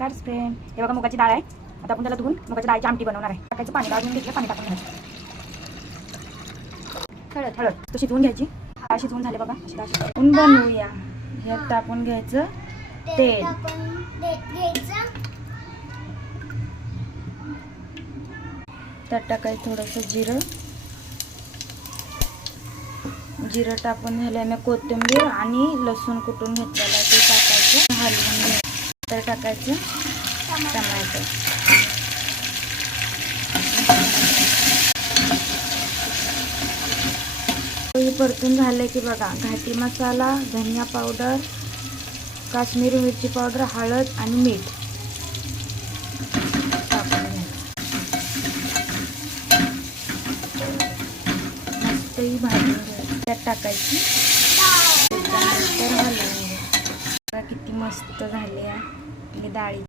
नमस्कार फ्रेंड, हे बघा मुगाची डाळ आहे. आता आपण त्याला धुवून मुगाच्या डाळीची आमटी बनवणार आहे. टाकायचं पाणी काढून घेतलं, पाणी टाकून घ्यायचं. हळद तो शिजवून घ्यायची. डाळ शिजवून झाले बघा. अशी डाळ शिजवून बनवूया. ह्यात टाकून घ्यायचं तेल. त्यात टाकायचं थोडंसं जिरं टाकून झाल्याने कोथिंबीर आणि लसूण कुटून घेतलेलं आहे ते टाकायचं. हलवून घ्यायचं. तर टाकायचं टमाटर. हे परतून झालं की बघा, घाटी मसाला, धनिया पावडर, काश्मीरी मिरची पावडर, हळद आणि मीठ टाकून मस्त ही भाजून घ्यायची. त्यात टाकायची. त्यानंतर हलवून घ्यायची. किती मस्त झाली आहे आपली डाळी.